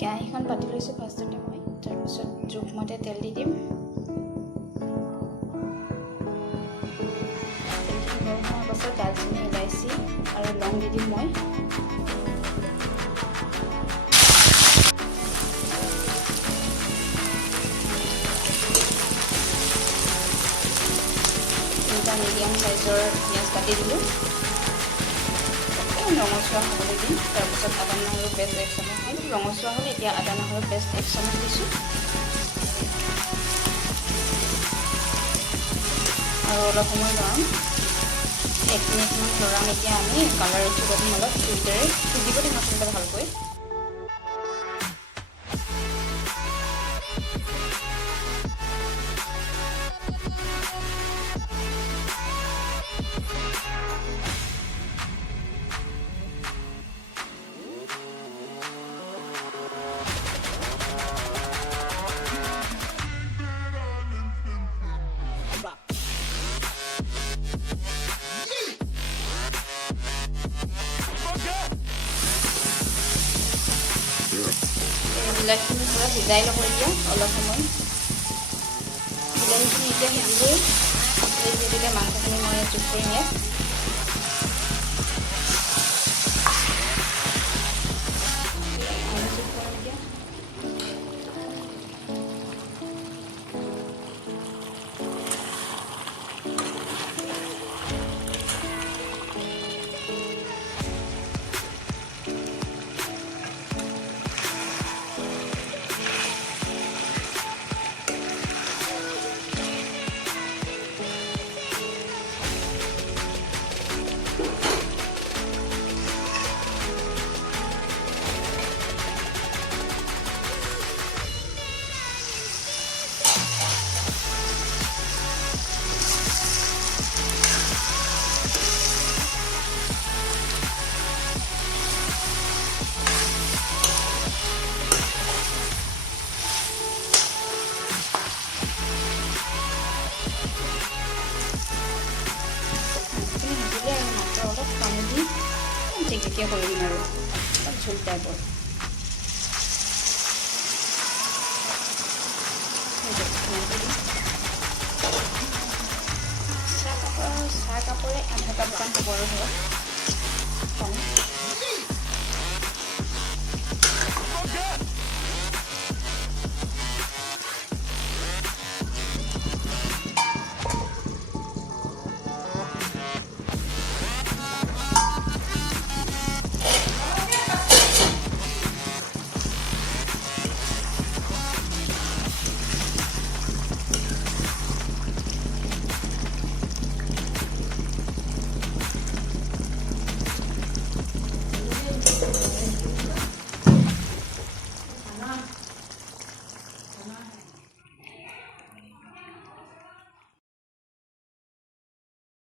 কেৰাহীখন পাতি লৈছোঁ ফাৰ্ষ্টতে মই, তাৰপিছত জোখমতে তেল দি দিম। তেলখিনি গৰম হোৱাৰ পাছত দালচেনি, ইলাইচি আৰু লং দি দিম মই। তিনিটা মিডিয়াম চাইজৰ পিঁয়াজ কাটি দিলোঁ, ৰঙচুৱা হ'বলৈ দিম। তাৰপিছত আদা নহৰু পেষ্ট 1 চামুচ, ৰঙচুৱা হ'লে এতিয়া আদা নহৰু পেষ্ট 1 চামুচ দিছোঁ আৰু অলপ সময় লৰাম, 1 মিনিটমান লৰাম। এতিয়া আমি কালাৰ উঠিব দিম, অলপ দুইটাৰে সিজিব দিম আচলতে ভালকৈ। বিলাহীখিনি পূৰা সিজাই ল'ব এতিয়া অলপ সময়। বিলাহীখিনি এতিয়া সিজিলেই যিহেতুকে মাংসখিনি মই যোগ কৰিম ইয়াত। টিকটিকিয়া কৰি দিম আৰু ঝোল টাইপৰ। চাহ কাপৰে আধা কাপমান হ'ব আৰু ধৰক।